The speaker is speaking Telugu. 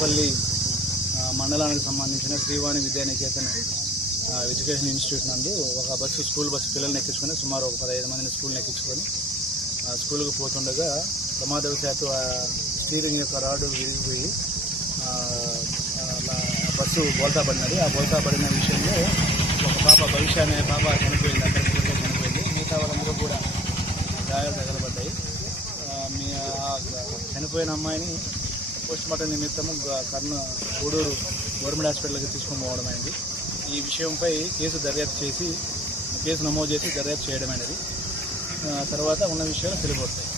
పల్లి మండలానికి సంబంధించిన శ్రీవాణి విద్యానికేతన్ ఎడ్యుకేషన్ ఇన్స్టిట్యూట్ నందు ఒక స్కూల్ బస్సు పిల్లల్ని ఎక్కించుకొని సుమారు ఒక 15 మందిని స్కూల్ని ఎక్కించుకొని స్కూల్కి పోతుండగా ప్రమాదవశాత్తు స్టీరింగ్ యొక్క రాడు విరిగిపోయి బస్సు బోల్తా పడినది. ఆ బోల్తా పడిన విషయంలో ఒక పాప భవిష్య అనే పాప చనిపోయింది, అక్కడ చనిపోయింది. మిగతా వాళ్ళందరూ కూడా గాయాలు తగలబడ్డాయి. చనిపోయిన అమ్మాయిని పోస్ట్మార్టం నిమిత్తము గూడూరు గవర్నమెంట్ హాస్పిటల్కి తీసుకొని పోవడం అయింది. ఈ విషయంపై కేసు నమోదు చేసి దర్యాప్తు చేయడమైనది. తర్వాత ఉన్న విషయాలు తెలియబడతాయి.